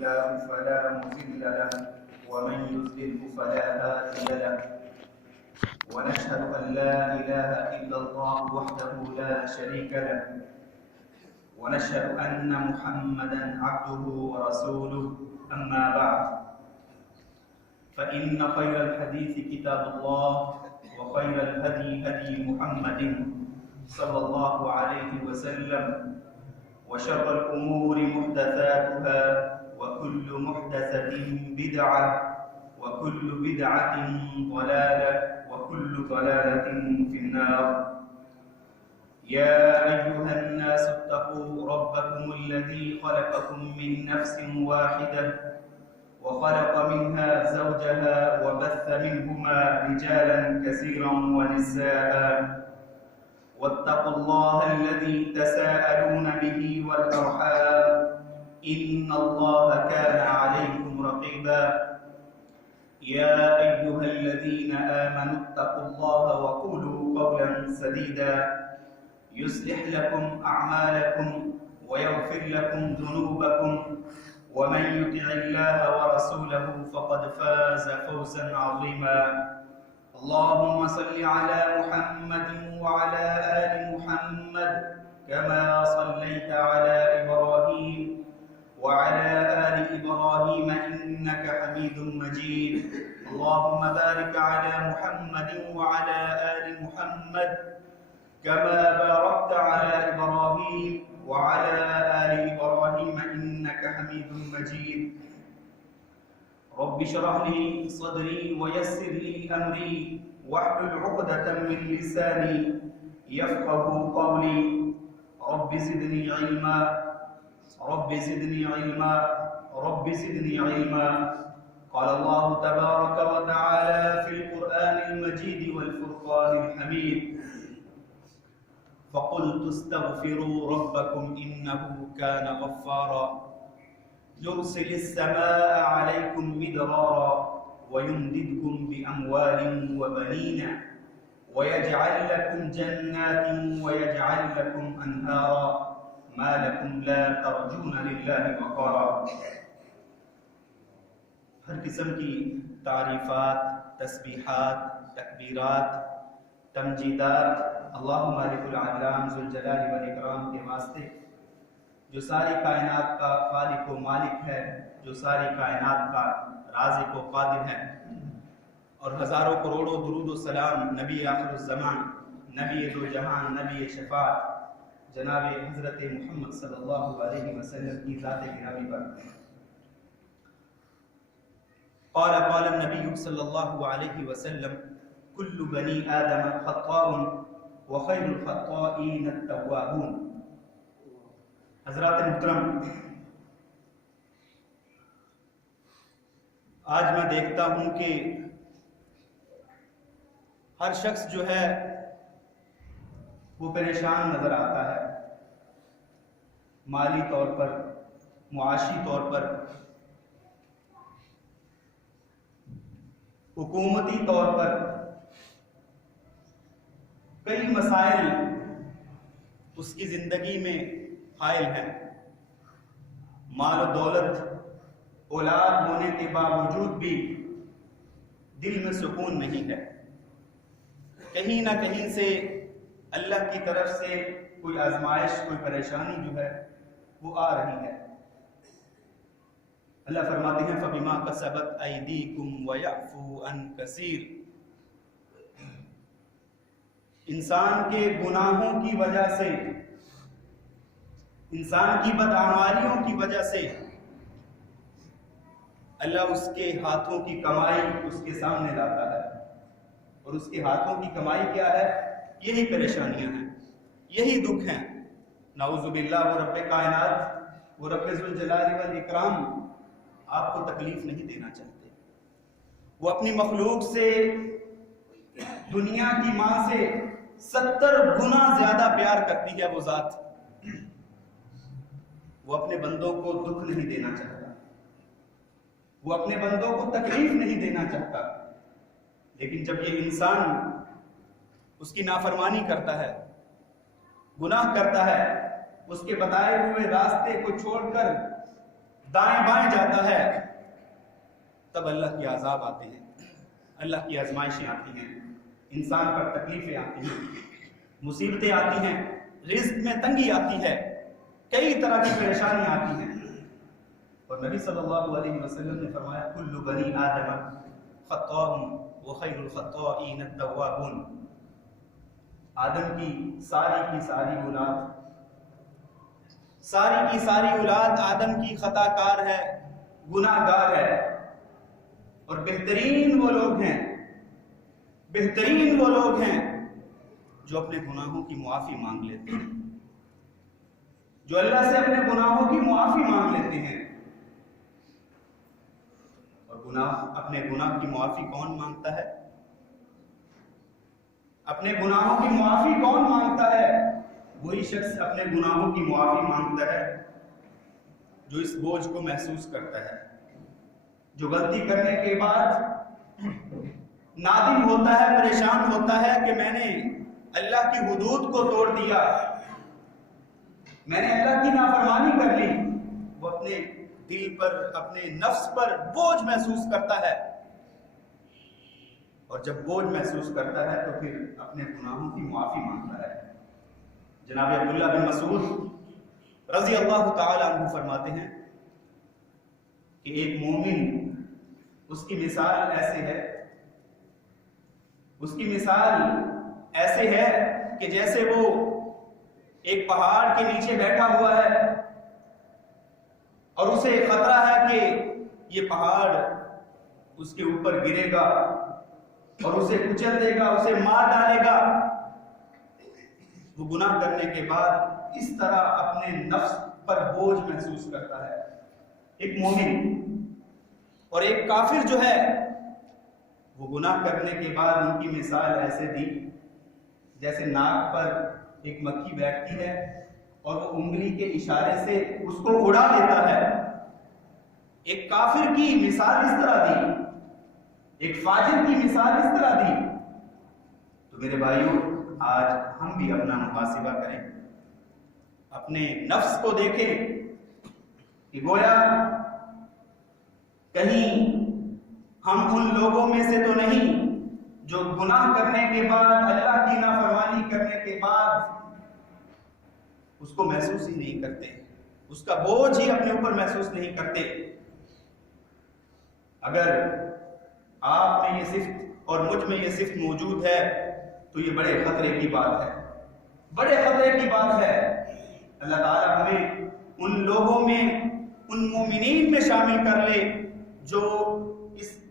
الله فلا مضل له ومن يضلل فلا هادي له ونشهد أن لا إله إلا الله وحده لا شريك له ونشهد أن محمدا عبده ورسوله أما بعد فإن خير الحديث كتاب الله وخير الهدي هدي محمد صلى الله عليه وسلم وشر الأمور محدثاتها وكل محدثة بدعة وكل بدعة ضلالة وكل ضلالة في النار. يا أيها الناس اتقوا ربكم الذي خلقكم من نفس واحدة وخلق منها زوجها وبث منهما رجالا كثيرا ونساء واتقوا الله الذي تساءلون به والأرحام إن الله كان عليكم رقيبا. يا أيها الذين آمنوا اتقوا الله وقولوا قولا سديدا يصلح لكم أعمالكم ويغفر لكم ذنوبكم ومن يطع الله ورسوله فقد فاز فوزا عظيما. اللهم صل على محمد وعلى آل محمد كما صليت على إبراهيم وعلى آل إبراهيم إنك حميد مجيد. اللهم بارك على محمد وعلى آل محمد كما باركت على إبراهيم وعلى آل إبراهيم إنك حميد مجيد. رب اشرح لي صدري ويسر لي أمري واحلل عقدة من لساني يفقه قولي. رب زدني علما رب زدني علما رب زدني علما. قال الله تبارك وتعالى في القرآن المجيد والفرقان الحميد فقلت استغفروا ربكم إنه كان غفارا يرسل السماء عليكم مدرارا ويمددكم بأموال وبنين ويجعل لكم جنات ويجعل لكم أنهارا ما لكم لا ترجون لله وقارا. ہر قسم کی تعریفات، تسبیحات، تکبیرات، تمجیدات اللہ مالک العالم ذوالجلال والاکرام کے واسطے، جو ساری کائنات کا خالق و مالک ہے، جو ساری کائنات کا رازق و قادر ہے، اور ہزاروں کروڑوں درود و سلام نبی آخر الزمان، نبی دو جہان، نبی شفاعت جناب حضرت محمد صلی اللہ علیہ وسلم کی ذات گرامی پر. قال النبی صلی اللہ علیہ وسلم کل بنی آدم خطاء وخیر الخطائین التوابون. حضرات محترم، آج میں دیکھتا ہوں کہ ہر شخص جو ہے وہ پریشان نظر آتا ہے، مالی طور پر، معاشی طور پر، حکومتی طور پر. کئی مسائل اس کی زندگی میں حائل ہیں. مال و دولت، اولاد ہونے کے باوجود بھی دل میں سکون نہیں ہے. کہیں نہ کہیں سے اللہ کی طرف سے کوئی آزمائش، کوئی پریشانی جو ہے وہ آ رہی ہے. اللہ فرماتے ہیں فَبِمَا كَسَبَتْ أَيْدِيكُمْ وَيَعْفُو عَنْ كَثِيرٍ. انسان کے گناہوں کی وجہ سے، انسان کی بدعمالیوں کی وجہ سے اللہ اس کے ہاتھوں کی کمائی اس کے سامنے لاتا ہے. اور اس کے ہاتھوں کی کمائی کیا ہے؟ یہی پریشانیاں ہیں، یہی دکھ ہیں. نعوذ باللہ. وہ رب کائنات، وہ رب ذوالجلال والاکرام آپ کو تکلیف نہیں دینا چاہتے. وہ اپنی مخلوق سے، دنیا کی ماں سے 70 گنا زیادہ پیار کرتی ہے وہ ذات. وہ اپنے بندوں کو دکھ نہیں دینا چاہتا، وہ اپنے بندوں کو تکلیف نہیں دینا چاہتا. لیکن جب یہ انسان اس کی نافرمانی کرتا ہے، گناہ کرتا ہے، اس کے بتائے ہوئے راستے کو چھوڑ کر دائیں بائیں جاتا ہے، تب اللہ کے عذاب آتے ہیں، اللہ کی آزمائشیں آتی ہیں، انسان پر تکلیفیں آتی ہیں، مصیبتیں آتی ہیں، رزق میں تنگی آتی ہے، کئی طرح کی پریشانی آتی ہیں۔ اور نبی صلی اللہ علیہ وسلم نے فرمایا کل بنی آدم خطاء وخیر الخطائین التوابون، آدم کی ساری اولاد آدم کی خطا کار ہے، گناہ گار ہے، اور بہترین وہ لوگ ہیں جو اپنے گناہوں کی معافی مانگ لیتے ہیں، جو اللہ سے اپنے گناہوں کی معافی مانگ لیتے ہیں۔ اور اپنے گناہ کی معافی کون مانگتا ہے؟ اپنے گناہوں کی معافی کون مانگتا ہے؟ وہی شخص اپنے گناہوں کی معافی مانگتا ہے جو اس بوجھ کو محسوس کرتا ہے، جو غلطی کرنے کے بعد نادم ہوتا ہے، پریشان ہوتا ہے کہ میں نے اللہ کی حدود کو توڑ دیا، میں نے اللہ کی نافرمانی کر لی۔ وہ اپنے دل پر، اپنے نفس پر بوجھ محسوس کرتا ہے، اور جب بوجھ محسوس کرتا ہے تو پھر اپنے گناہوں کی معافی مانگتا ہے۔ جناب عبداللہ بن مسعود رضی اللہ تعالی عنہ فرماتے ہیں کہ ایک مومن، اس کی مثال ایسے ہے کہ جیسے وہ ایک پہاڑ کے نیچے بیٹھا ہوا ہے اور اسے خطرہ ہے کہ یہ پہاڑ اس کے اوپر گرے گا اور اسے کچل دے گا، اسے مار ڈالے گا۔ وہ گناہ کرنے کے بعد اس طرح اپنے نفس پر بوجھ محسوس کرتا ہے، ایک مومن۔ اور ایک کافر جو ہے وہ گناہ کرنے کے بعد ان کی مثال ایسے دی جیسے ناک پر ایک مکھی بیٹھتی ہے اور وہ انگلی کے اشارے سے اس کو اڑا دیتا ہے۔ ایک کافر کی مثال اس طرح دی، ایک فاجر کی مثال اس طرح دی۔ تو میرے بھائیوں، آج ہم بھی اپنا محاسبہ کریں، اپنے نفس کو دیکھیں کہ گویا کہیں ہم ان لوگوں میں سے تو نہیں جو گناہ کرنے کے بعد، اللہ کی نافرمانی کرنے کے بعد اس کو محسوس ہی نہیں کرتے، اس کا بوجھ ہی اپنے اوپر محسوس نہیں کرتے۔ اگر آپ میں یہ صفت اور مجھ میں یہ صفت موجود ہے تو یہ بڑے خطرے کی بات ہے، بڑے خطرے کی بات ہے۔ اللہ تعالیٰ ہمیں ان لوگوں میں، ان مومنین میں شامل کر لے جو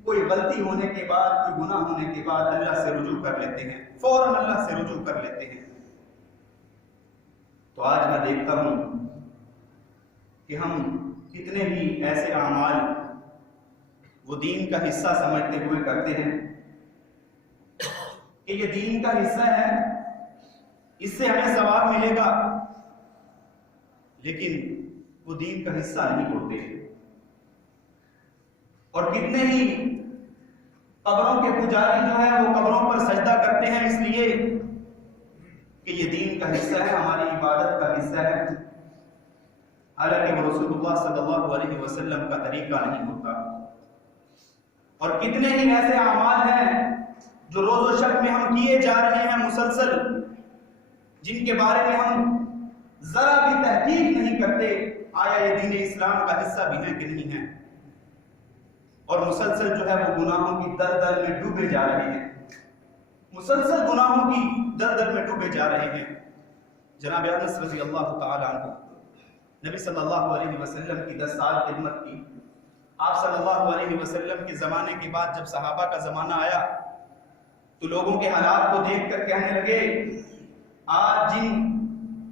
کوئی غلطی ہونے کے بعد، کوئی گناہ ہونے کے بعد اللہ سے رجوع کر لیتے ہیں، فوراً اللہ سے رجوع کر لیتے ہیں۔ تو آج میں دیکھتا ہوں کہ ہم کتنے ہی ایسے اعمال وہ دین کا حصہ سمجھتے ہوئے کرتے ہیں کہ یہ دین کا حصہ ہے، اس سے ہمیں ثواب ملے گا، لیکن وہ دین کا حصہ نہیں ہوتے۔ اور کتنے ہی قبروں کے پجاری جو ہیں وہ قبروں پر سجدہ کرتے ہیں اس لیے کہ یہ دین کا حصہ ہے، ہماری عبادت کا حصہ ہے، حالانکہ وہ رسول اللہ صلی اللہ علیہ وسلم کا طریقہ نہیں ہوتا۔ اور کتنے ہی ایسے اعمال ہیں جو روز و شب میں ہم کیے جا رہے ہیں مسلسل، جن کے بارے میں ہم ذرا بھی تحقیق نہیں کرتے آیا یہ دین اسلام کا حصہ بھی ہے کہ نہیں ہے، اور مسلسل جو ہے وہ گناہوں کی دلدل میں ڈوبے جا رہے ہیں، مسلسل گناہوں کی دلدل میں ڈوبے جا رہے ہیں۔ جناب انس رضی اللہ تعالی عنہ، نبی صلی اللہ علیہ وسلم کی 10 سال خدمت کی۔ آپ صلی اللہ علیہ وسلم کے زمانے کے بعد جب صحابہ کا زمانہ آیا تو لوگوں کے حالات کو دیکھ کر کہنے لگے، آج جن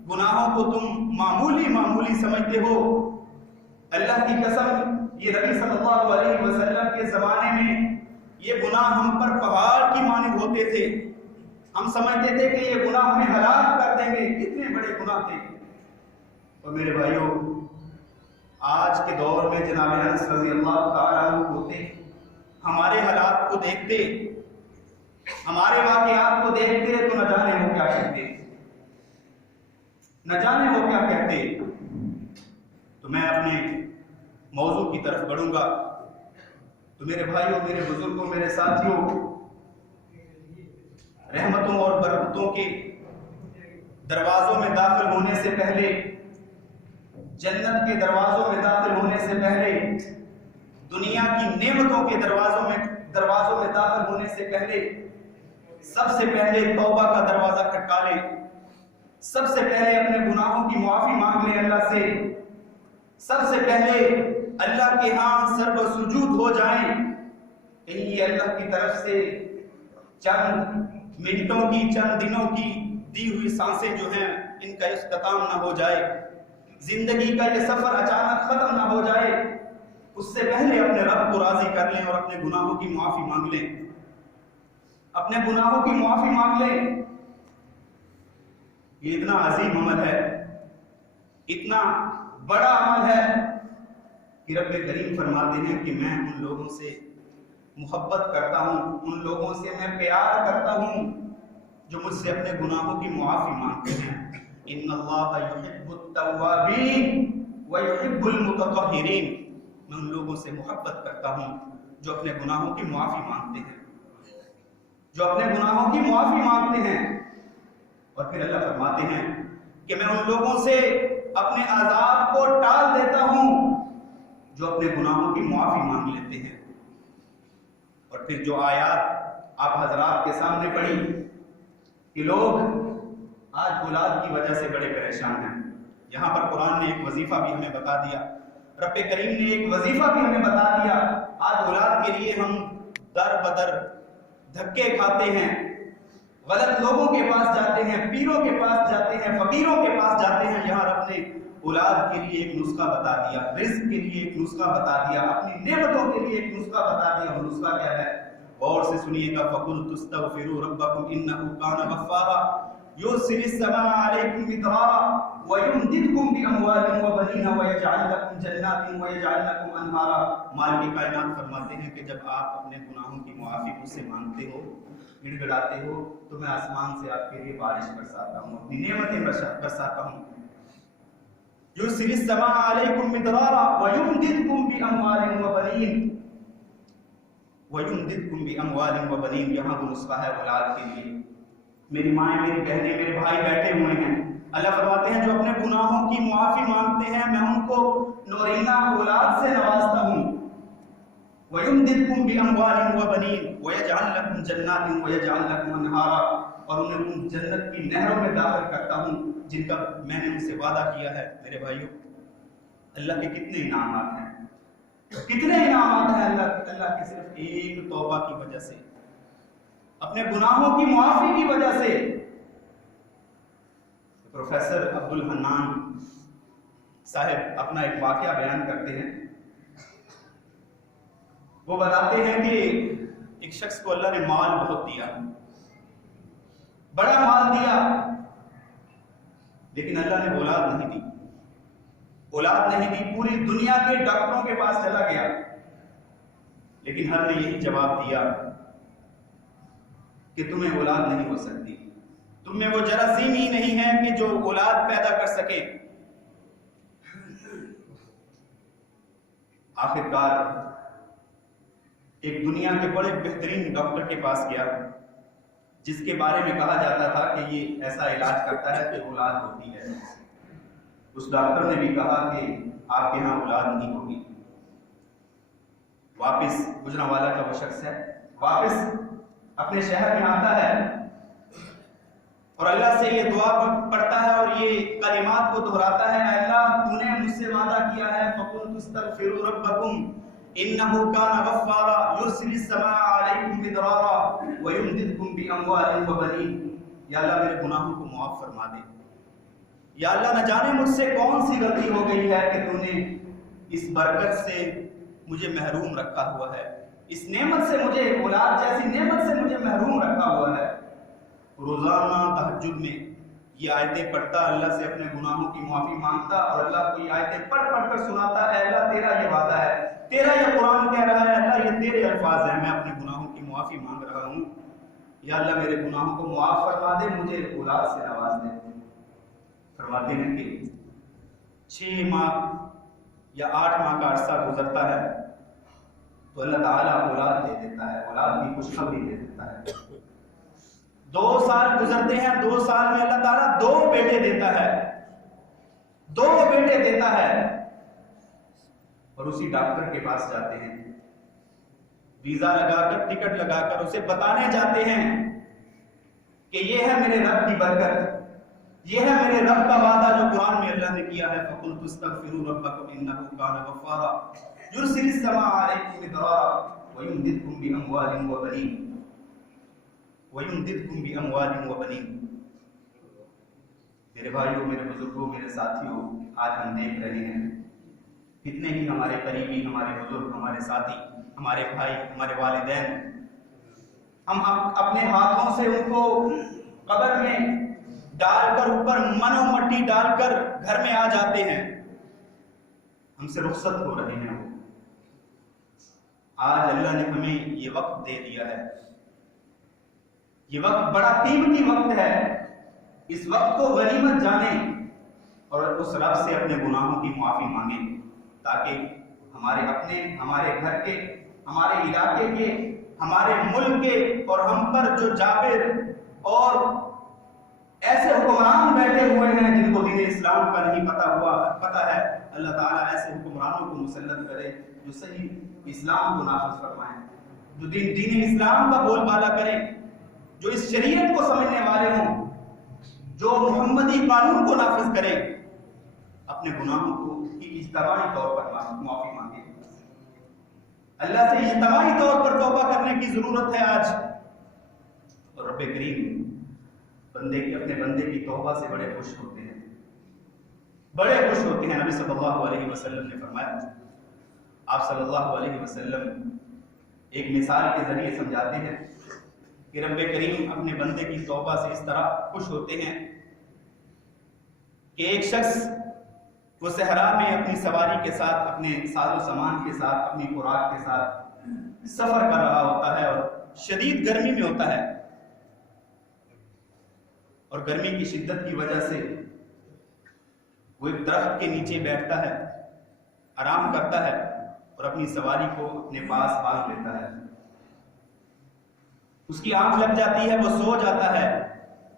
گناہوں کو تم معمولی سمجھتے ہو، اللہ کی قسم یہ نبی صلی اللہ علیہ وسلم کے زمانے میں یہ گناہ ہم پر پہاڑ کی مانند ہوتے تھے، ہم سمجھتے تھے کہ یہ گناہ ہمیں ہلاک کر دیں گے، کتنے بڑے گناہ تھے۔ اور میرے بھائیوں، آج کے دور میں جناب انس رضی اللہ تعالیٰ عنہ ہوتے، ہمارے حالات کو دیکھتے، ہمارے واقعات کو دیکھتے تو نہ جانے وہ کیا کہتے، نہ جانے وہ کیا کہتے۔ تو میں اپنے موضوع کی طرف بڑھوں گا تو میرے بھائیوں، میرے بزرگوں، میرے ساتھیوں، رحمتوں اور برکتوں کے دروازوں میں داخل ہونے سے پہلے، جنت کے دروازوں میں داخل ہونے سے پہلے، دنیا کی نعمتوں کے دروازوں میں داخل ہونے سے پہلے سب سے پہلے توبہ کا دروازہ کھٹکا لے، سب سے پہلے اپنے گناہوں کی معافی مانگ لے اللہ سے، سب سے پہلے اللہ کے ہاں سر و سجود ہو جائیں، کہیں یہ اللہ کی طرف سے چند منٹوں کی، چند دنوں کی دی ہوئی سانسیں جو ہیں ان کا اختتام نہ ہو جائے، زندگی کا یہ سفر اچانک ختم نہ ہو جائے، اس سے پہلے اپنے رب کو راضی کر لیں اور اپنے گناہوں کی معافی مانگ لیں، اپنے گناہوں کی معافی مانگ لیں۔ یہ اتنا عظیم عمل ہے، اتنا بڑا عمل ہے کہ رب کریم فرماتے ہیں کہ میں ان لوگوں سے محبت کرتا ہوں، ان لوگوں سے میں پیار کرتا ہوں جو مجھ سے اپنے گناہوں کی معافی مانگتے ہیں۔ ان اللہ یحب التوابین ویحب المتطہرین، میں ان لوگوں سے محبت کرتا ہوں جو اپنے گناہوں کی معافی مانگتے ہیں، جو اپنے گناہوں کی معافی مانگتے ہیں۔ اور پھر اللہ فرماتے ہیں کہ میں ان لوگوں سے اپنے عذاب کو ٹال دیتا ہوں جو اپنے گناہوں کی معافی مانگ لیتے ہیں۔ اور پھر جو آیات آپ حضرات کے سامنے پڑھی کہ لوگ آج اولاد کی وجہ سے بڑے پریشان ہیں، یہاں پر قرآن نے ایک وظیفہ بھی ہمیں بتا دیا، رب کریم نے ایک وظیفہ بھی ہمیں بتا دیا۔ آج اولاد کے لیے ہم در بدر دھکے کھاتے ہیں، غلط لوگوں کے پاس جاتے ہیں، پیروں کے پاس جاتے ہیں، فقیروں کے پاس جاتے ہیں۔ یہاں رب نے اولاد کے لیے ایک نسخہ بتا دیا، رزق کے لیے ایک نسخہ بتا دیا، اپنی نعمتوں کے لیے ایک نسخہ بتا دیا۔ وہ نسخہ کیا ہے؟ غور سے سنیے گا۔ فَقُلْتُ اسْتَغْفِرُوا رَبَّكُمْ إِنَّهُ كَانَ غَفَّارًا يُرْسِلِ السَّمَاءَ عَلَيْكُمْ مِدْرَارًا وَيُمْدِدْكُمْ بِأَمْوَالٍ وَبَنِينَ وَيَجْعَلْ لَكُمْ جَنَّاتٍ وَيَجْعَلْ لَكُمْ أَنْهَارًا۔ مالک کائنات فرماتے ہیں کہ جب آپ اپنے گناہوں کی معافی مجھ سے مانگتے ہو، گڑ گڑاتے ہو، تو میں آسمان سے آپ کے لیے بارش برساتا ہوں، اپنی نعمتیں برساتا ہوں۔ يُرْسِلِ السَّمَاءَ عَلَيْكُمْ مِدْرَارًا وَيُمْدِدْكُمْ بِأَمْوَالٍ وَبَنِينَ وَيُمْدِدْكُمْ بِأَمْوَالٍ وَبَنِينَ۔ یہاں وہ نسخہ ہے اولاد کے لیے۔ میری مائیں، میری بہنیں، میرے بھائی بیٹھے ہوئے ہیں، اللہ فرماتے ہیں جو اپنے گناہوں کی معافی مانگتے ہیں میں ان کو نورینہ اولاد سے نوازتا ہوں۔ وَيُمْدِدْكُمْ بِأَمْوَالٍ وَبَنِينَ وَيَجْعَلْ لَكُمْ جَنَّاتٍ وَيَجْعَلْ لَكُمْ أَنْهَارًا، اور انہیں جنت کی نہروں میں داخل کرتا ہوں جن کا میں نے ان سے وعدہ کیا ہے۔ میرے بھائیوں، اللہ کے کتنے انعامات ہیں، کتنے انعامات ہیں اللہ کی صرف ایک توبہ کی وجہ سے، اپنے گناہوں کی معافی کی وجہ سے۔ پروفیسر عبد الحنان صاحب اپنا ایک واقعہ بیان کرتے ہیں۔ وہ بتاتے ہیں کہ ایک شخص کو اللہ نے مال بہت دیا، بڑا مال دیا، لیکن اللہ نے اولاد نہیں دی، اولاد نہیں دی۔ پوری دنیا کے ڈاکٹروں کے پاس چلا گیا، لیکن ہر نے یہی جواب دیا کہ تمہیں اولاد نہیں ہو سکتی، تم میں وہ جراثیم ہی نہیں ہے کہ جو اولاد پیدا کر سکے۔ آخرکار ایک دنیا کے بڑے بہترین ڈاکٹر کے پاس گیا جس کے بارے میں کہا جاتا تھا کہ یہ ایسا علاج کرتا ہے کہ اولاد ہوتی ہے۔ اس ڈاکٹر نے بھی کہا کہ آپ کے ہاں اولاد نہیں ہوگی۔ واپس گجرانوالہ کا وہ شخص ہے، واپس اپنے شہر میں آتا ہے اور اللہ سے یہ دعا پڑھتا ہے اور یہ کلمات کو دہراتا ہے، اے اللہ تو نے مجھ سے وعدہ کیا ہے فَقُلْتُ اسْتَغْفِرُوا رَبَّكُمْ إِنَّهُ كَانَ غَفَّارًا يُرْسِلِ السَّمَاءَ عَلَيْكُمْ مِدْرَارًا وَيُمْدِدْكُمْ بِأَمْوَالٍ وَبَنِينَ۔ یا اللہ میرے گناہوں کو معاف فرما دے، یا اللہ نہ جانے مجھ سے کون سی غلطی ہو گئی ہے کہ تو نے اس برکت سے مجھے محروم رکھا ہوا ہے، اس نعمت سے مجھے، اولاد جیسی نعمت سے مجھے محروم رکھا ہوا ہے۔ روزانہ تہجد میں یہ آیتیں پڑھتا، اللہ سے اپنے گناہوں کی معافی مانگتا اور اللہ کو یہ آیتیں پڑھ پڑھ کر سناتا، اے اللہ تیرا یہ وعدہ ہے، تیرا یہ قرآن کہہ رہا ہے، اللہ یہ تیرے الفاظ ہیں، میں اپنے گناہوں کی معافی مانگ رہا ہوں، یا اللہ میرے گناہوں کو معاف فرما دے، مجھے اولاد سے نواز دے۔ فرماتے ہیں کہ 6 ماہ یا 8 ماہ کا عرصہ گزرتا ہے تو اللہ تعالیٰ اولاد دے دیتا ہے، اولاد کی خوشخبری دے دیتا ہے۔ 2 سال گزرتے ہیں، 2 سال میں اللہ تعالیٰ 2 بیٹے دیتا ہے، 2 بیٹے دیتا ہے، اور اسی ڈاکٹر کے پاس جاتے ہیں، ویزا لگا کر، ٹکٹ لگا کر اسے بتانے جاتے ہیں کہ یہ ہے میرے رب کی برکت، یہ ہے میرے رب کا وعدہ جو قرآن میں اللہ نے کیا ہے، فَقُلْتُ اسْتَغْفِرُوا رَبَّكُمْ إِنَّهُ كَانَ غَفَّارًا يُرْسِلِ السَّمَاءَ عَلَيْكُمْ مِدْرَارًا وَيُمْدِدْكُمْ بِأَمْوَالٍ وَبَنِينَ۔ میرے بھائیوں، میرے بزرگوں، میرے ساتھیوں، آج ہم دیکھ رہے ہیں کتنے ہی ہمارے قریبی، ہمارے بزرگ، ہمارے ساتھی، ہمارے بھائی، ہمارے والدین، ہم اپنے ہاتھوں سے ان کو قبر میں ڈال کر، اوپر من و مٹی ڈال کر گھر میں آ جاتے ہیں، ہم سے رخصت ہو رہے ہیں۔ آج اللہ نے ہمیں یہ وقت دے دیا ہے، یہ وقت بڑا قیمتی وقت ہے، اس وقت کو غنیمت جانیں اور اس رب سے اپنے گناہوں کی معافی مانگیں، تاکہ ہمارے اپنے، ہمارے گھر کے، ہمارے علاقے کے، ہمارے ملک کے اور ہم پر جو جابر اور ایسے حکمران بیٹھے ہوئے ہیں جن کو دین اسلام کا نہیں پتہ ہے، اللہ تعالیٰ ایسے حکمرانوں کو مسلط کرے جو صحیح اسلام کو نافذ فرمائیں، جو دین اسلام کا بول بالا کریں، جو اس شریعت کو سمجھنے والے ہوں، جو محمدی قانون کو نافذ کریں، اپنے گناہوں کو اجتماعی طور پر معافی مانگیں۔ اللہ سے اجتماعی طور پر توبہ کرنے کی ضرورت ہے آج، اور رب کریم اپنے بندے کی توبہ سے بڑے خوش ہوتے ہیں، بڑے خوش ہوتے ہیں۔ نبی صلی اللہ علیہ وسلم نے فرمایا، آپ صلی اللہ علیہ وسلم ایک مثال کے ذریعے سمجھاتے ہیں کہ رب کریم اپنے بندے کی توبہ سے اس طرح خوش ہوتے ہیں کہ ایک شخص وہ صحرا میں اپنی سواری کے ساتھ، اپنے ساز و سامان کے ساتھ، اپنی خوراک کے ساتھ سفر کر رہا ہوتا ہے، اور شدید گرمی میں ہوتا ہے، اور گرمی کی شدت کی وجہ سے وہ ایک درخت کے نیچے بیٹھتا ہے، آرام کرتا ہے، اور اپنی سواری کو اپنے پاس باندھ لیتا ہے۔ اس کی آنکھ لگ جاتی ہے، وہ سو جاتا ہے،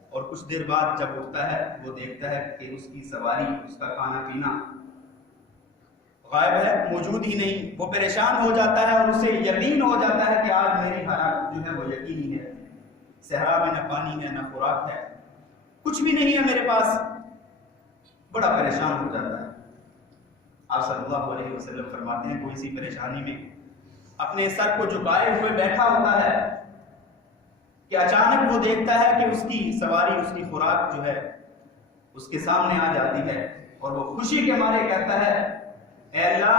اور کچھ دیر بعد جب اٹھتا ہے وہ دیکھتا ہے کہ اس کی سواری، اس کا کھانا پینا غائب ہے، موجود ہی نہیں۔ وہ پریشان ہو جاتا ہے، اور اسے یقین ہو جاتا ہے کہ آج میری حالت جو ہے وہ یقینی ہے، صحرا میں نہ پانی ہے، نہ خوراک ہے، کچھ بھی نہیں ہے میرے پاس، بڑا پریشان ہو جاتا ہے۔ آپ صلی اللہ علیہ وسلم فرماتے ہیں، کوئی سی پریشانی میں اپنے سر کو جھکائے ہوئے بیٹھا ہوتا ہے کہ اچانک وہ دیکھتا ہے کہ اس کی سواری، اس کی خوراک جو ہے اس کے سامنے آ جاتی ہے، اور وہ خوشی کے مارے کہتا ہے، اے اللہ،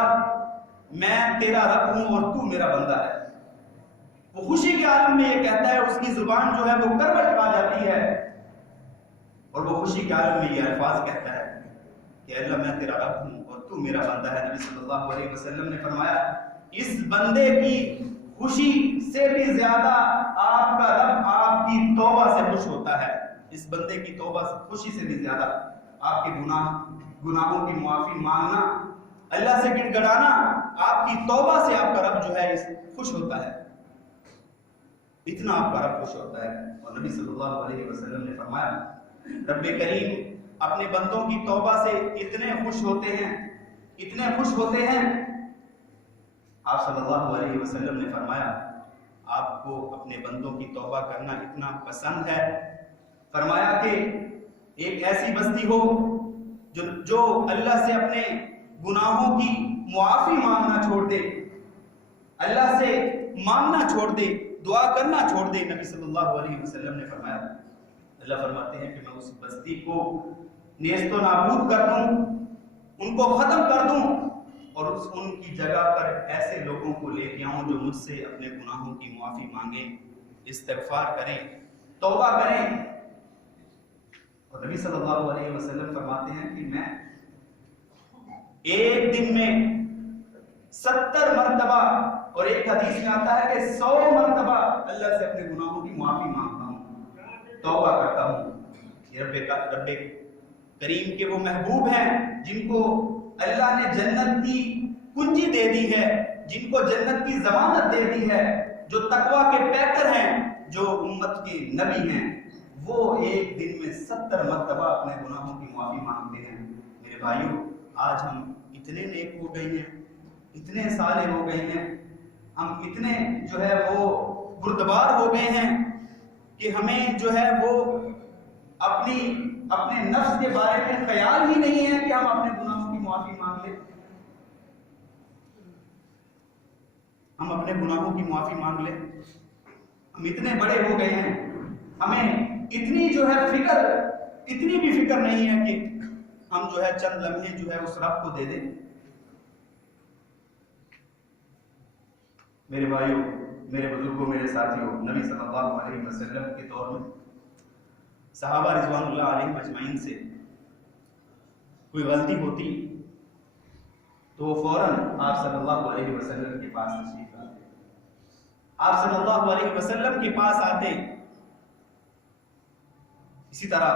میں تیرا رب ہوں اور تو میرا بندہ ہے۔ وہ خوشی کے عالم میں یہ کہتا ہے، اس کی زبان جو ہے وہ کروٹ پا جاتی ہے، اور وہ خوشی کے عالم میں یہ الفاظ کہتا ہے کہ اے اللہ، میں تیرا رب ہوں اور تو میرا بندہ ہے۔ نبی صلی اللہ علیہ وسلم نے فرمایا، اس بندے کی خوشی سے بھی زیادہ آپ کا رب آپ کی توبہ سے خوش ہوتا ہے۔ اس بندے کی توبہ سے، خوشی سے بھی زیادہ آپ کے گناہوں کی معافی مانگنا، اللہ سے گڑ گڑانا، آپ کی توبہ سے آپ کا رب جو ہے خوش ہوتا ہے، اتنا آپ کا رب خوش ہوتا ہے۔ اور نبی صلی اللہ علیہ وسلم نے فرمایا، رب کریم اپنے بندوں کی توبہ سے اتنے خوش ہوتے ہیں، اتنے خوش ہوتے ہیں، آپ صلی اللہ علیہ وسلم نے فرمایا، آپ کو اپنے بندوں کی توبہ کرنا اتنا پسند ہے، فرمایا کہ ایک ایسی بستی ہو جو اللہ سے اپنے گناہوں کی معافی مانگنا چھوڑ دے، اللہ سے مانگنا چھوڑ دے، دعا کرنا چھوڑ دے۔ نبی صلی اللہ علیہ وسلم نے فرمایا، اللہ فرماتے ہیں کہ میں اس بستی کو نیست و نابود کر دوں، ان کو ختم کر دوں، اور ان کی جگہ پر ایسے لوگوں کو لے کے آؤں جو مجھ سے اپنے گناہوں کی معافی مانگیں، استغفار کریں، توبہ کریں۔ اور نبی صلی اللہ علیہ وسلم فرماتے ہیں کہ میں ایک دن میں 70 مرتبہ، اور ایک حدیث میں آتا ہے کہ 100 مرتبہ اللہ سے اپنے گناہوں کی معافی مانگتا ہوں، توبہ کرتا ہوں۔ یہ رب کریم کے وہ محبوب ہیں جن کو اللہ نے جنت کی کنجی دے دی ہے، جن کو جنت کی ضمانت دے دی ہے، جو تقویٰ کے پیکر ہیں، جو امت کے نبی ہیں، وہ ایک دن میں 70 مرتبہ اپنے گناہوں کی معافی مانگتے ہیں۔ میرے بھائیوں، آج ہم اتنے نیک ہو گئے ہیں، اتنے صالح ہو گئے ہیں، ہم اتنے جو ہے وہ بردبار ہو گئے ہیں کہ ہمیں جو ہے وہ اپنے نفس کے بارے میں خیال ہی نہیں ہے کہ ہم اپنے گناہوں کی معافی مانگ لیں۔ ہم اپنے گناہوں کی معافی مانگ لیں۔ ہم اتنے بڑے ہو گئے ہیں، ہمیں اتنی جو ہے اتنی بھی فکر نہیں ہے کہ ہم جو ہے چند لمحے جو ہے اس رب کو دے دیں۔ میرے بھائیوں، میرے بزرگوں، میرے ساتھیوں، نبی صلی اللہ علیہ وسلم کے دور میں صحابہ رضوان اللہ علیہم اجمعین سے کوئی غلطی ہوتی تو وہ فوراً آپ صلی اللہ علیہ وسلم کے پاس تشریف لاتے، آپ صلی اللہ علیہ وسلم کے پاس آتے۔ اسی طرح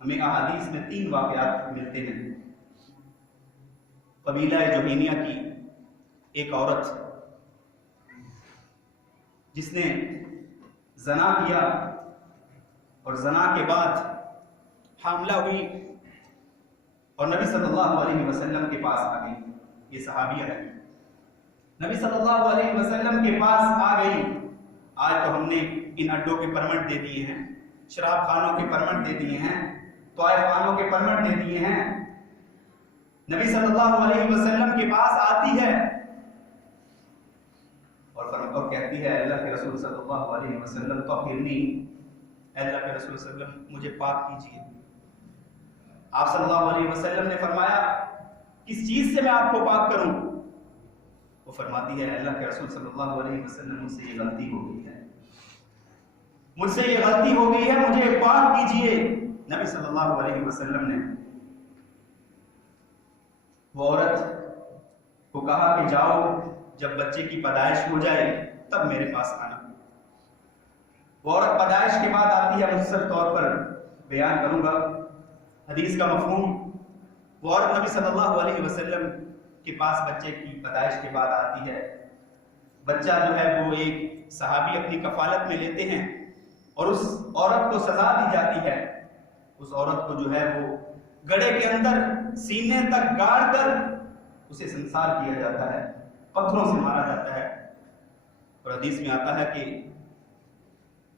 ہمیں احادیث میں 3 واقعات ملتے ہیں۔ قبیلہ جوہینیہ کی ایک عورت جس نے زنا کیا اور زنا کے بعد حاملہ ہوئی اور نبی صلی اللہ علیہ وسلم کے پاس آ گئی، یہ صحابیہ ہے، نبی صلی اللہ علیہ وسلم کے پاس آ گئی۔ آج تو ہم نے ان اڈوں کے پرمٹ دے دیے ہیں، شراب خانوں کے پرمٹ دے دیے ہیں، طائف خانوں کے پرمٹ دے دیے ہیں۔ نبی صلی اللہ علیہ وسلم کے پاس آتی ہے اور کہتی ہے، اللہ کے رسول صلی اللہ علیہ وسلم طہرنی، اللہ کے رسول صلی اللہ علیہ وسلم مجھے پاک کیجیے۔ آپ صلی اللہ علیہ وسلم نے فرمایا، کس چیز سے میں آپ کو پاک کروں؟ وہ فرماتی ہے، اللہ کے رسول صلی اللہ علیہ وسلم مجھ سے یہ غلطی ہو گئی ہے، مجھ سے یہ غلطی ہو گئی ہے، مجھے پاک کیجیے۔ نبی صلی اللہ علیہ وسلم نے وہ عورت کو کہا کہ جاؤ، جب بچے کی پیدائش ہو جائے تب میرے پاس آنا۔ وہ عورت پیدائش کے بعد آتی ہے، مختصر طور پر بیان کروں گا حدیث کا مفہوم۔ وہ عورت نبی صلی اللہ علیہ وسلم کے پاس بچے کی پیدائش کے بعد آتی ہے۔ بچہ جو ہے وہ ایک صحابی اپنی کفالت میں لیتے ہیں اور اس عورت کو سزا دی جاتی ہے۔ اس عورت کو جو ہے وہ گڑھے کے اندر سینے تک گاڑ کر اسے سنسار کیا جاتا ہے، پتھروں سے مارا جاتا ہے۔ اور حدیث میں آتا ہے کہ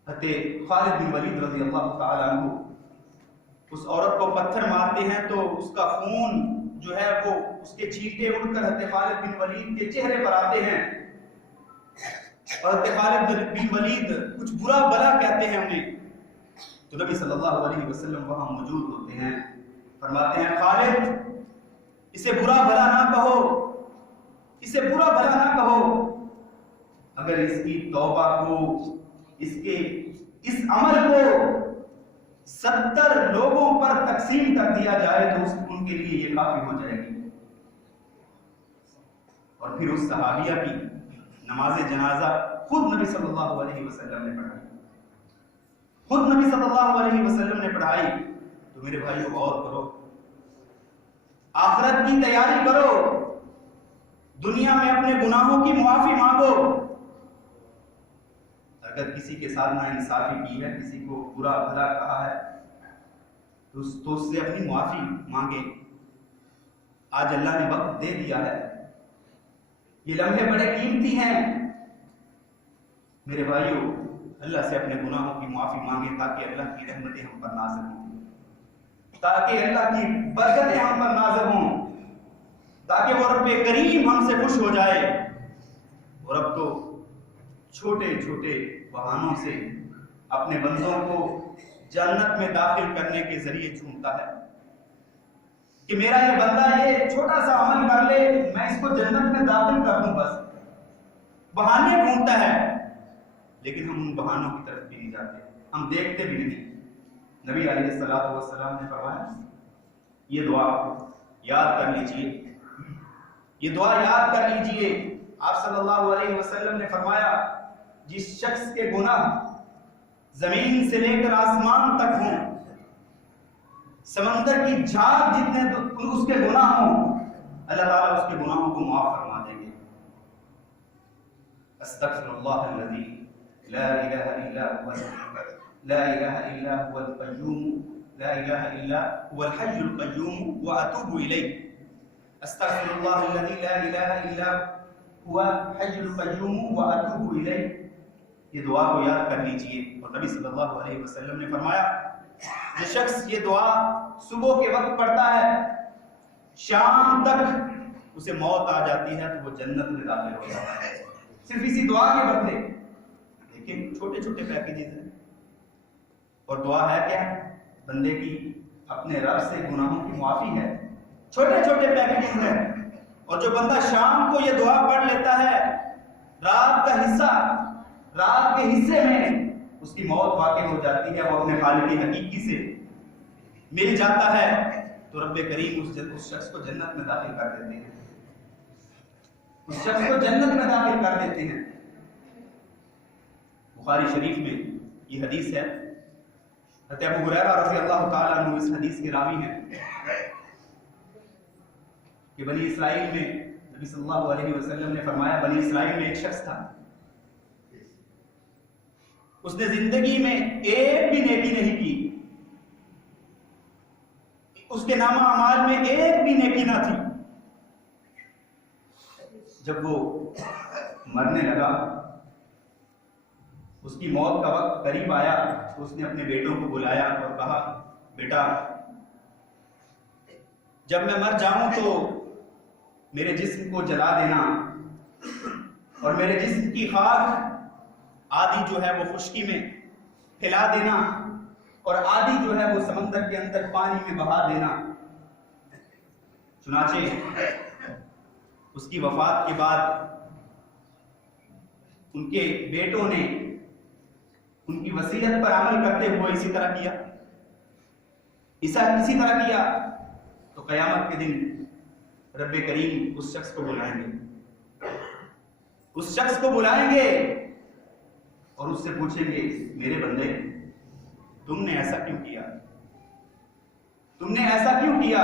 حضرت خالد بن ولید رضی اللہ تعالیٰ عنہ اس عورت کو پتھر مارتے ہیں تو اس کا خون جو ہے وہ اس کے چھینٹے اڑ کر حضرت خالد بن ولید کے چہرے پر آتے ہیں، اور حضرت خالد بن ولید کچھ برا بلا کہتے ہیں انہیں۔ تو نبی صلی اللہ علیہ وسلم وہاں موجود ہوتے ہیں، فرماتے ہیں، خالد اسے برا بلا نہ کہو، اسے برا بلا نہ کہو، اگر اس کی توبہ کو، اس عمل کو 70 لوگوں پر تقسیم کر دیا جائے تو ان کے لیے یہ کافی ہو جائے گی۔ اور پھر اس صحابیہ کی نماز جنازہ خود نبی صلی اللہ علیہ وسلم نے پڑھائی، خود نبی صلی اللہ علیہ وسلم نے پڑھائی۔ تو میرے بھائیو غور کرو، آخرت کی تیاری کرو، دنیا میں اپنے گناہوں کی معافی مانگو۔ اگر کسی کے ساتھ ناانصافی کی ہے، کسی کو برا بھلا کہا ہے تو اس سے اپنی معافی مانگے۔ آج اللہ نے وقت دے دیا ہے، یہ لمحے بڑے قیمتی ہیں۔ میرے بھائیو، اللہ سے اپنے گناہوں کی معافی مانگیں تاکہ اللہ کی رحمتیں ہم پر نازل ہوں، تاکہ اللہ کی برکتیں ہم پر نازل ہوں، تاکہ وہ رب کریم ہم سے خوش ہو جائے۔ اور اب تو چھوٹے چھوٹے بہانوں سے اپنے بندوں کو جنت میں داخل کرنے کے ذریعے ڈھونڈتا ہے کہ میرا یہ بندہ یہ چھوٹا سا عمل کر لے، میں اس کو جنت میں داخل کر دوں، بس بہانے ڈھونڈتا ہے۔ لیکن ہم ان بہانوں کی طرف بھی نہیں جاتے، ہم دیکھتے بھی نہیں۔ نبی علیہ الصلوۃ والسلام نے فرمایا، یہ دعا یاد کر لیجئے، یہ دعا یاد کر لیجئے۔ آپ صلی اللہ علیہ وسلم نے فرمایا، جس شخص کے گناہ زمین سے لے کر آسمان تک ہوں، سمندر کی جھاگ جتنے اس کے گناہ ہوں، اللہ تعالیٰ اس کے گناہوں کو معاف فرما دیں گے. استغفر اللہ الذی لا الہ الا هو لا الہ الا هو القیوم لا الہ الا هو الحی القیوم واتوب الیہ. استغفر اللہ الذی لا الہ الا هو الحی القیوم واتوب الیہ. یہ دعا کو یاد کر لیجئے. اور نبی صلی اللہ علیہ وسلم نے فرمایا جو شخص یہ دعا صبح کے وقت پڑھتا ہے شام تک اسے موت آ جاتی ہے تو وہ جنت میں داخل ہو جاتا ہے صرف اسی دعا کے بدلے. لیکن چھوٹے چھوٹے پیکیجز ہیں. اور دعا ہے کیا؟ بندے کی اپنے رب سے گناہوں کی معافی ہے. چھوٹے چھوٹے پیکیجز ہیں. اور جو بندہ شام کو یہ دعا پڑھ لیتا ہے رات کا حصہ رات کے حصے میں اس کی موت واقع ہو جاتی ہے. وہ اپنے خالق حقیقی سے مل جاتا ہے تو رب کریم اس شخص کو جنت میں داخل کر دیتے ہیں. اس شخص کو جنت میں داخل کر دیتے ہیں. بخاری شریف میں یہ حدیث ہے. حضرت ابو ہریرہ رضی اللہ تعالیٰ عنہ اس حدیث کے راوی ہیں کہ بنی اسرائیل میں نبی صلی اللہ علیہ وسلم نے فرمایا بنی اسرائیل میں ایک شخص تھا اس نے زندگی میں ایک بھی نیکی نہیں کی. اس کے نامہ اعمال میں ایک بھی نیکی نہ تھی. جب وہ مرنے لگا اس کی موت کا وقت قریب آیا تو اس نے اپنے بیٹوں کو بلایا اور کہا بیٹا جب میں مر جاؤں تو میرے جسم کو جلا دینا اور میرے جسم کی خاک آدھی جو ہے وہ خشکی میں پھیلا دینا اور آدھی جو ہے وہ سمندر کے اندر پانی میں بہا دینا. چنانچہ اس کی وفات کے بعد ان کے بیٹوں نے ان کی وصیت پر عمل کرتے ہوئے اسی طرح کیا تو قیامت کے دن رب کریم اس شخص کو بلائیں گے. اس شخص کو بلائیں گے اور اس سے پوچھیں گے میرے بندے تم نے ایسا کیوں کیا؟ تم نے ایسا کیوں کیا؟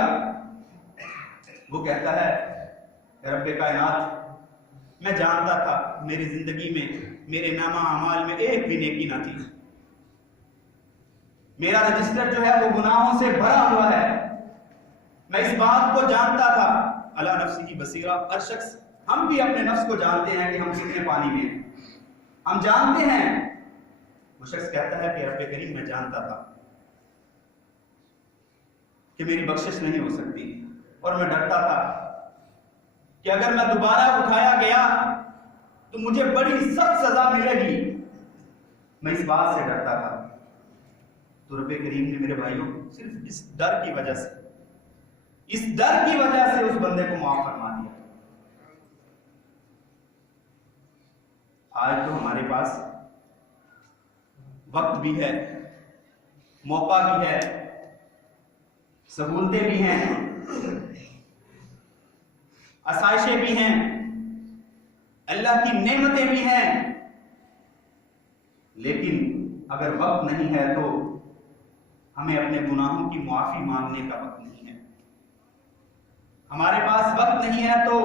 وہ کہتا ہے رب کائنات میں جانتا تھا میری زندگی میں میرے نامہ اعمال میں ایک بھی نیکی نہ تھی. میرا رجسٹر جو ہے وہ گناہوں سے بھرا ہوا ہے. میں اس بات کو جانتا تھا. الا نفسہ بصیرہ. ہر شخص ہم بھی اپنے نفس کو جانتے ہیں کہ ہم کتنے پانی میں ہیں. ہم جانتے ہیں. وہ شخص کہتا ہے کہ رب کریم میں جانتا تھا کہ میری بخشش نہیں ہو سکتی اور میں ڈرتا تھا کہ اگر میں دوبارہ اٹھایا گیا تو مجھے بڑی سخت سزا ملے گی. میں اس بات سے ڈرتا تھا. تو رب کریم نے میرے بھائیوں صرف اس ڈر کی وجہ سے اس بندے کو معاف فرما دیا. آج تو ہمارے پاس وقت بھی ہے, موقع بھی ہے, سہولتیں بھی ہیں, آسائشیں بھی ہیں, اللہ کی نعمتیں بھی ہیں, لیکن اگر وقت نہیں ہے تو ہمیں اپنے گناہوں کی معافی مانگنے کا وقت نہیں ہے. ہمارے پاس وقت نہیں ہے تو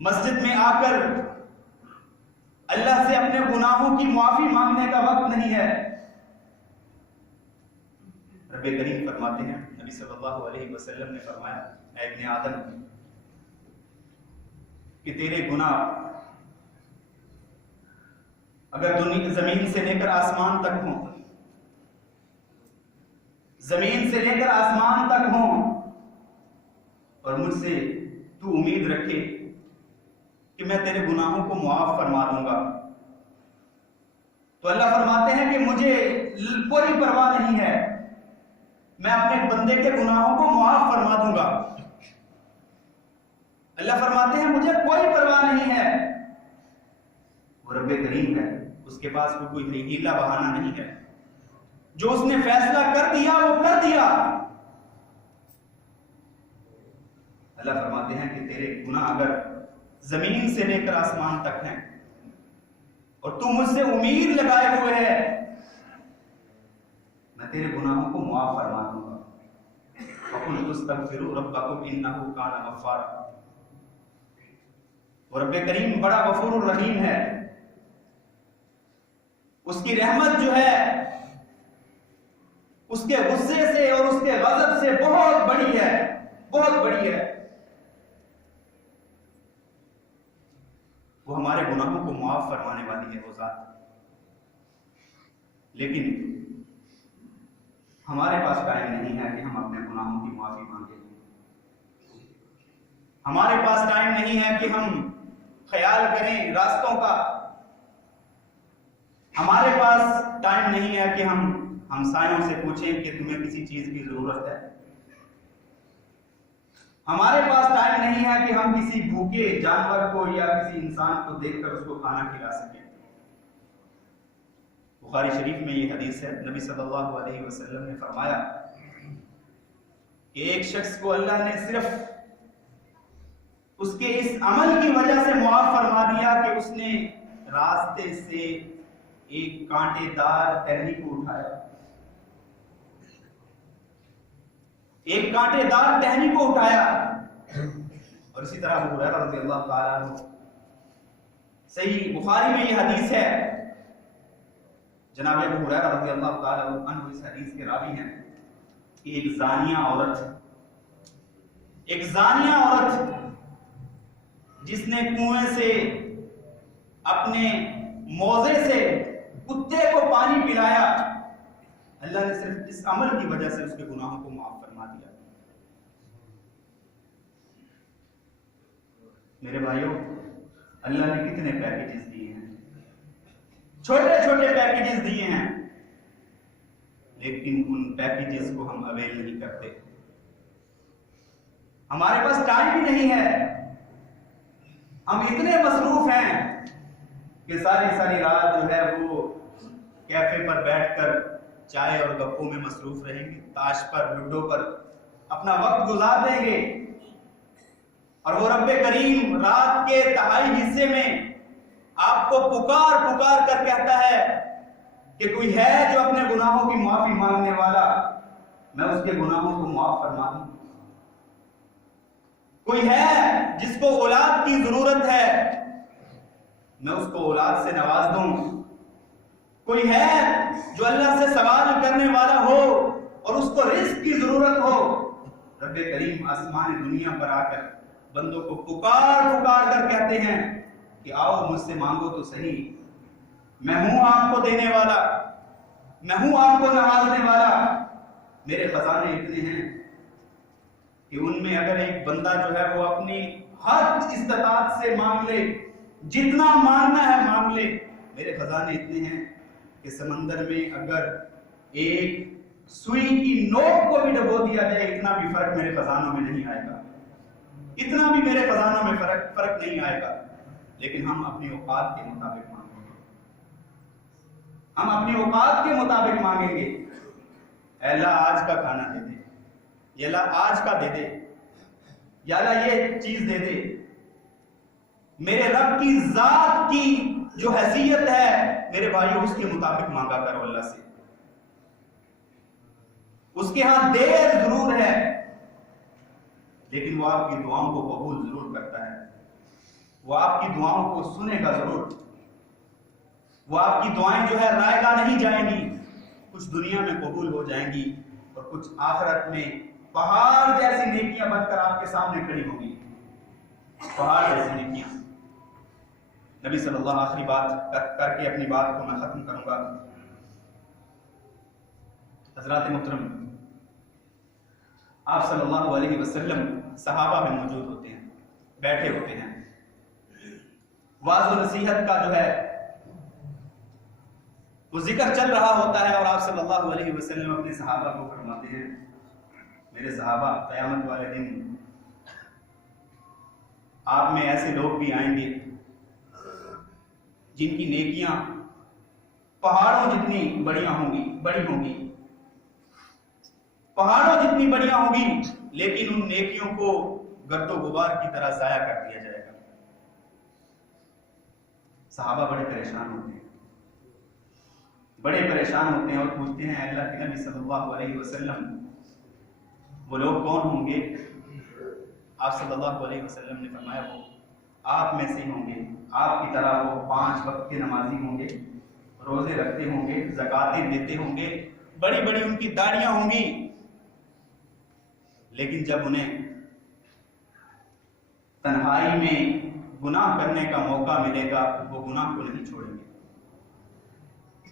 مسجد میں آ کر اللہ سے اپنے گناہوں کی معافی مانگنے کا وقت نہیں ہے. رب کریم فرماتے ہیں, نبی صلی اللہ علیہ وسلم نے فرمایا, اے ابن آدم کہ تیرے گناہ اگر زمین سے لے کر آسمان تک ہوں, زمین سے لے کر آسمان تک ہوں, اور مجھ سے تو امید رکھے کہ میں تیرے گناہوں کو معاف فرما دوں گا, تو اللہ فرماتے ہیں کہ مجھے کوئی پرواہ نہیں ہے, میں اپنے بندے کے گناہوں کو معاف فرما دوں گا. اللہ فرماتے ہیں مجھے کوئی پرواہ نہیں ہے. وہ رب کریم ہے, اس کے پاس کوئی ہیلا بہانہ نہیں ہے. جو اس نے فیصلہ کر دیا وہ کر دیا. اللہ فرماتے ہیں کہ تیرے گناہ اگر زمین سے لے کر آسمان تک ہیں اور تو مجھ سے امید لگائے ہوئے ہے, میں تیرے گناہوں کو معاف فرما دوں گا. فَقُلْتُ اسْتَغْفِرُوا رَبَّكُمْ إِنَّهُ كَانَ غَفَّارًا. اور رب کریم بڑا غفور الرحیم ہے، اس کی رحمت جو ہے اس کے غصے سے اور اس کے غضب سے بہت بڑی ہے، بہت بڑی ہے. وہ ہمارے گناہوں کو معاف فرمانے والی ہے وہ ذات. لیکن ہمارے پاس ٹائم نہیں ہے کہ ہم اپنے گناہوں کی معافی مانگیں. ہمارے پاس ٹائم نہیں ہے کہ ہم خیال کریں راستوں کا. ہمارے پاس ٹائم نہیں ہے کہ ہم ہمسایوں سے پوچھیں کہ تمہیں کسی چیز کی ضرورت ہے. ہمارے پاس ٹائم نہیں ہے کہ ہم کسی بھوکے جانور کو یا کسی انسان کو دیکھ کر اس کو کھانا کھلا سکیں. بخاری شریف میں یہ حدیث ہے، نبی صلی اللہ علیہ وسلم نے فرمایا کہ ایک شخص کو اللہ نے صرف اس کے اس عمل کی وجہ سے معاف فرما دیا کہ اس نے راستے سے ایک کانٹے دار ٹہنی کو اٹھایا. ایک کانٹے دار ٹہنی کو اٹھایا. اور اسی طرح ابو ہریرہ رضی اللہ تعالیٰ عنہ، صحیح بخاری میں یہ حدیث ہے، جناب ابو ہریرہ رضی اللہ تعالیٰ عنہ اس حدیث کے راوی ہیں کہ ایک زانیہ عورت جس نے کنویں سے اپنے موزے سے کتے کو پانی پلایا، اللہ نے صرف اس عمل کی وجہ سے اس کے گناہوں کو معاف فرما دیا. میرے بھائیوں، اللہ نے کتنے پیکیجز دیے ہیں، چھوٹے چھوٹے پیکیجز دیے ہیں، لیکن ان پیکیجز کو ہم اویل نہیں کرتے. ہمارے پاس ٹائم بھی نہیں ہے. ہم اتنے مصروف ہیں کہ ساری رات جو ہے وہ کیفے پر بیٹھ کر چائے اور گپوں میں مصروف رہیں گے، تاش پر، لوڈو پر اپنا وقت گزار دیں گے. اور وہ رب کریم رات کے تہائی حصے میں آپ کو پکار کر کہتا ہے کہ کوئی ہے جو اپنے گناہوں کی معافی مانگنے والا، میں اس کے گناہوں کو معاف فرما دوں. کوئی ہے جس کو اولاد کی ضرورت ہے، میں اس کو اولاد سے نواز دوں. کوئی ہے جو اللہ سے سوال کرنے والا ہو اور اس کو رزق کی ضرورت ہو، رب کریم آسمان دنیا پر آ کر بندوں کو پکار کر کہتے ہیں کہ آؤ مجھ سے مانگو تو صحیح، میں ہوں آپ کو دینے والا، میں ہوں آپ کو نوازنے والا. میرے خزانے اتنے ہیں کہ ان میں اگر ایک بندہ جو ہے وہ اپنی ہر استطاعت سے مانگ لے، جتنا مانگنا ہے مانگ لے، میرے خزانے اتنے ہیں کہ سمندر میں اگر ایک سوئی کی نوک کو بھی ڈبو دیا جائے اتنا بھی فرق میرے خزانوں میں نہیں آئے گا، اتنا بھی میرے خزانوں میں فرق نہیں آئے گا. لیکن ہم اپنی اوقات کے مطابق مانگیں گے، ہم اپنی اوقات کے مطابق مانگیں گے. اے اللہ آج کا کھانا دے دے، یا اللہ آج کا دے دے، یا اللہ یہ چیز دے دے. میرے رب کی ذات کی جو حیثیت ہے میرے بھائیوں، اس کے مطابق مانگا کرو اللہ سے. اس کے ہاں دیر ضرور ہے لیکن وہ آپ کی دعاؤں کو قبول ضرور کرتا ہے. وہ آپ کی دعاؤں کو سنے گا ضرور. وہ آپ کی دعائیں جو ہے رائے گاہ نہیں جائیں گی، کچھ دنیا میں قبول ہو جائیں گی اور کچھ آخرت میں پہاڑ جیسی نیکیاں بن کر آپ کے سامنے کھڑی ہوں گی. پہاڑ جیسی نیکیاں. نبی صلی اللہ آخری بات کر کے اپنی بات کو میں ختم کروں گا. حضرات محترم، آپ صلی اللہ علیہ وسلم صحابہ میں موجود ہوتے ہیں، بیٹھے ہوتے ہیں، واعظ و نصیحت کا جو ہے وہ ذکر چل رہا ہوتا ہے اور آپ صلی اللہ علیہ وسلم اپنے صحابہ کو فرماتے ہیں میرے صحابہ قیامت والے دن آپ میں ایسے لوگ بھی آئیں گے جن کی نیکیاں پہاڑوں جتنی بڑی ہوں گی، پہاڑوں جتنی بڑیاں ہوں گی، لیکن ان نیکیوں کو گرد و غبار کی طرح ضائع کر دیا جائے گا. صحابہ بڑے پریشان ہوتے ہیں، اور پوچھتے ہیں اللہ کے نبی صلی اللہ علیہ وسلم وہ لوگ کون ہوں گے؟ آپ صلی اللہ علیہ وسلم نے فرمایا وہ آپ میں سے ہوں گے، آپ کی طرح وہ 5 وقت کے نمازی ہوں گے، روزے رکھتے ہوں گے، زکاتیں دیتے ہوں گے، بڑی بڑی ان کی داڑیاں ہوں گی، لیکن جب انہیں تنہائی میں گناہ کرنے کا موقع ملے گا وہ گناہ کو نہیں چھوڑیں گے۔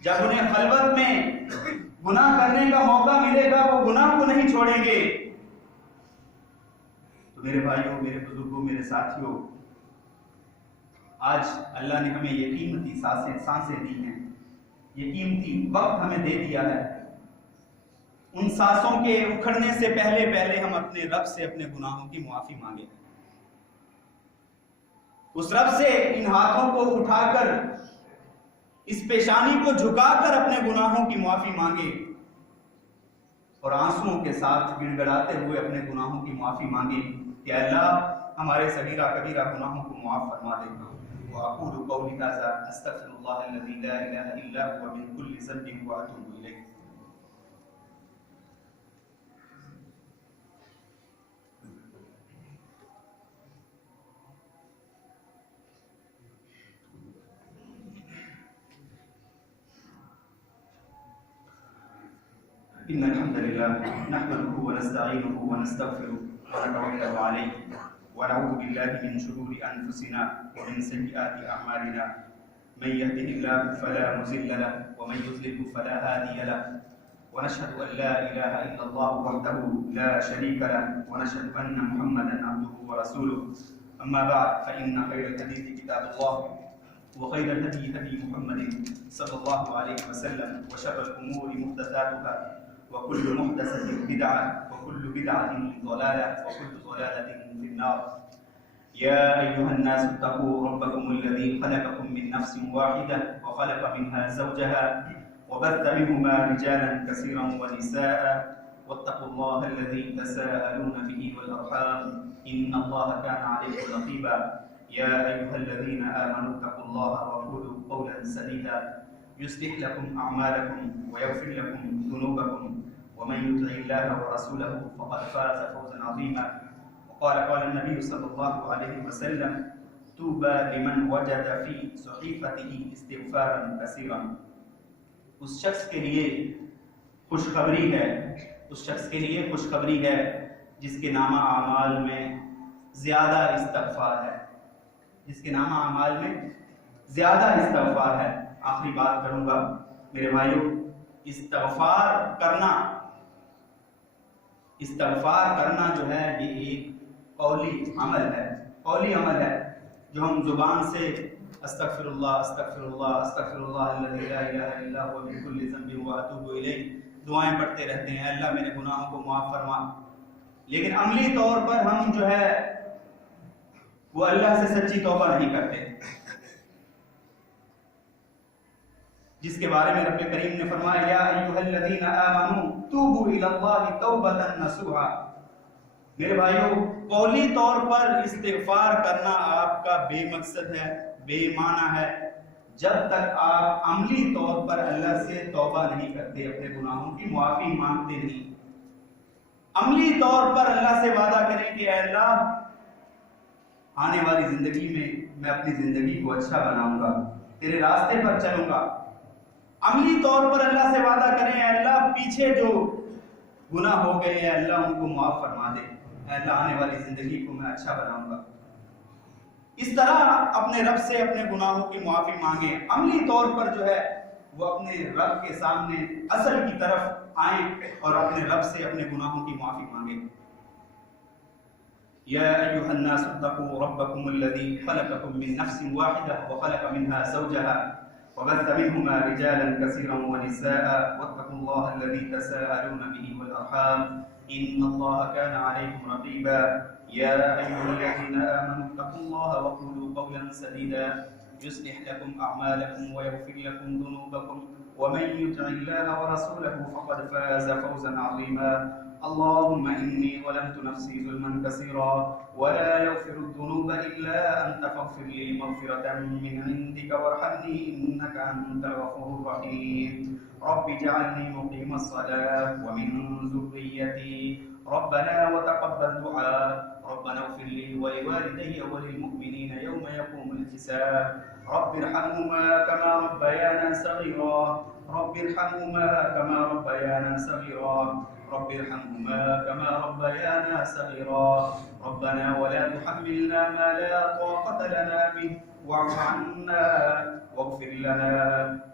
جب انہیں خلوت میں گناہ کرنے کا موقع ملے گا وہ گناہ کو نہیں چھوڑیں گے۔ تو میرے بھائیوں، میرے بزرگوں، میرے ساتھیوں، آج اللہ نے ہمیں یہ قیمتی سانسیں دی ہیں، یہ قیمتی وقت ہمیں دے دیا ہے۔ ان سانسوں کے اکھڑنے سے پہلے ہم اپنے رب سے اپنے گناہوں کی معافی مانگیں، اس رب سے ان ہاتھوں کو اٹھا کر، اس پیشانی کو جھکا کر اپنے گناہوں کی معافی مانگے اور آنسوؤں کے ساتھ گڑ گڑاتے ہوئے اپنے گناہوں کی معافی مانگے کہ اللہ ہمارے صغیرہ کبیرہ گناہوں کو معاف فرما دے۔ وَأَقُولُ قَوْلِي هَذَا أَسْتَغْفِرُ اللَّهَ الَّذِي لَا إِلَٰهَ إِلَّا هُوَ مِن كُلِّ ذَنبٍ وَأَتُوبُ إِلَيْهِ۔ إن الحمد لله نحمده ونستعينه ونستغفره ونتوكل عليه ونعوذ بالله من شرور أنفسنا ومن سيئات أعمالنا من يهده الله فلا مضل له ومن يضلل فلا هادي له ونشهد أن لا إله إلا الله وحده لا شريك له ونشهد أن محمدا عبده ورسوله أما بعد فإن خير الحديث كتاب الله وخير الهدي هدي محمد صلى الله عليه وسلم وشر الأمور محدثاتها وكل محدثة بدعة وكل بدعة ضلالة وكل ضلالة في النار يا أيها الناس اتقوا ربكم الذي خلقكم من نفس واحدة وخلق منها زوجها وبث منهما رجالا كثيرا ونساء واتقوا الله الذي تساءلون به والأرحام إن الله كان عليكم رقيبا يا أيها الذين آمنوا اتقوا الله وقولوا قولا سديدا يصلح لكم أعمالكم ويغفر لكم ذنوبكم ومن يطع الله ورسوله فقد فاز فوزا عظيما وقال النبي صلى الله عليه وسلم طوبى لمن وجد في صحيفته استغفارا كثيرا۔ اس شخص کے لیے خوشخبری ہے جس کے نامہ اعمال میں زیادہ استغفار ہے، آخری بات کروں گا میرے بھائیوں، استغفار کرنا جو ہے یہ ایک قولی عمل ہے جو ہم زبان سے استغفر اللہ الذی لا الہ الا هو من کل ذنب واتوب الیہ دعائیں پڑھتے رہتے ہیں، اللہ میرے گناہوں کو معاف فرما، لیکن عملی طور پر ہم جو ہے وہ اللہ سے سچی توبہ نہیں کرتے، جس کے بارے میں رب کریم نے فرمایا یا ایھا الذین آمنوا توبوا الی اللہ توبۃ نصوحا۔ میرے بھائیوں، قولی طور پر استغفار کرنا آپ کا بے مقصد ہے، بے معنی ہے، جب تک آپ عملی طور پر اللہ سے توبہ نہیں کرتے، اپنے گناہوں کی معافی مانگتے نہیں۔ عملی طور پر اللہ سے وعدہ کریں کہ اے اللہ آنے والی زندگی میں اپنی زندگی کو اچھا بناؤں گا، تیرے راستے پر چلوں گا۔ عملی طور پر اللہ سے وعدہ کریں اے اللہ پیچھے جو گناہ ہو گئے اے اللہ ان کو معاف فرما دے، اے اللہ آنے والی زندگی کو میں اچھا بناؤں گا۔ اس طرح اپنے رب سے اپنے گناہوں کی معافی مانگیں، عملی طور پر جو ہے وہ اپنے رب کے سامنے اصل کی طرف آئیں اور اپنے رب سے اپنے گناہوں کی معافی مانگیں۔ یا ایھا الناس اتقوا ربکم الذی خلقکم من نفس واحدة وخلق منها زوجها وبث منهما رجالا كثيرا ونساء واتقوا الله الذي تساءلون به والأرحام إن الله كان عليكم رقيبا يا أيها الذين آمنوا اتقوا الله وقولوا قولا سديدا يصلح لكم أعمالكم ويغفر لكم ذنوبكم ومن يطع الله ورسوله فقد فاز فوزا عظيما اللهم إني ظلمت نفسي ظلما كثيرا ولا يغفر الذنوب إلا أنت فاغفر لي مغفرة من عندك وارحمني إنك أنت الغفور الرحيم رب اجعلني مقيم الصلاة ومن ذريتي ربنا وتقبل دعاء. ربنا اغفر لي ولوالدي وللمؤمنين يوم يقوم الحساب. رب ارحمهما كما ربيانا صغيرا. رب ارحمهما كما ربيانا صغيرا. رب ارحمهما كما ربيانا صغيرا. ربنا ولا تحملنا ما لا طاقة لنا به واعف عنا واغفر لنا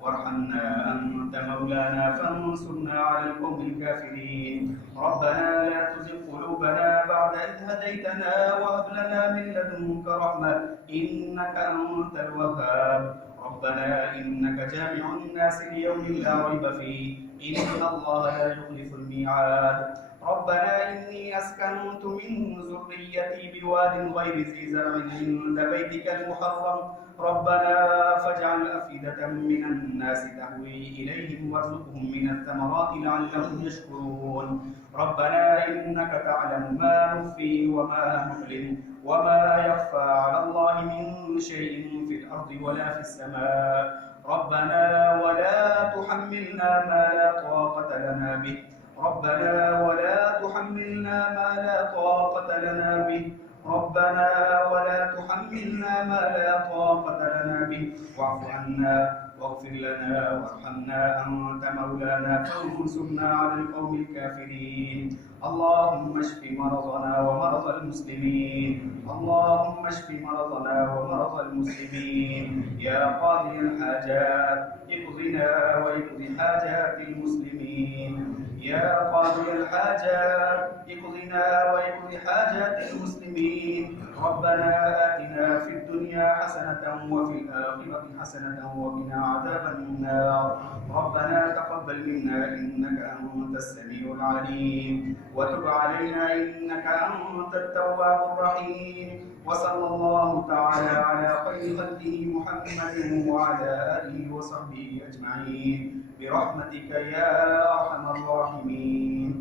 وارحمنا أنت مولانا فانصرنا على القوم الكافرين. ربنا لا تزغ قلوبنا بعد إذ هديتنا وهب لنا من لدنك رحمة إنك أنت الوهاب. ربنا إنك جامع الناس ليوم لا ريب فيه إن الله لا يخلف الميعاد. ربنا إني أسكنت من ذريتي بواد غير ذي زرع عند بيتك المحرم ربنا فاجعل أفئدة من الناس تهوي إليهم وارزقهم من الثمرات لعلهم يشكرون. ربنا إنك تعلم ما نخفي وما نعلن وما يخفى على الله من شيء في الأرض ولا في السماء. ربنا ولا تحملنا ما لا طاقة لنا به. ربنا ولا تحملنا ما لا طاقة لنا به. ربنا ولا تحملنا ما لا طاقة لنا به واعف عنا واغفر لنا وارحمنا أنت مولانا فانصرنا على القوم الكافرين. اللهم اشف مرضنا ومرضى المسلمين. اللهم اشف مرضنا ومرضى المسلمين. يا قاضي الحاجات اقضنا واقض حاجات المسلمين. يا قاضي الحاجات اقضنا واقض حاجات المسلمين. ربنا آتنا في الدنيا حسنة وفي الآخرة حسنة وقنا عذاب النار. ربنا تقبل منا إنك أنت السميع العليم وتب علينا إنك أنت التواب الرحيم. وصلى الله تعالى على خير خلقه محمد وعلى آله وصحبه أجمعين برحمتك يا أرحم الراحمين.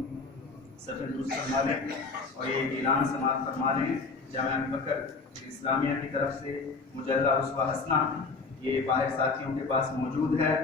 سفر دوست فرما لیں اور یہ اعلان سماعت فرما لیں. جامعہ بکر اسلامیہ کی طرف سے مجلہ اسوہ حسنہ یہ باہر ساتھیوں کے پاس موجود ہے.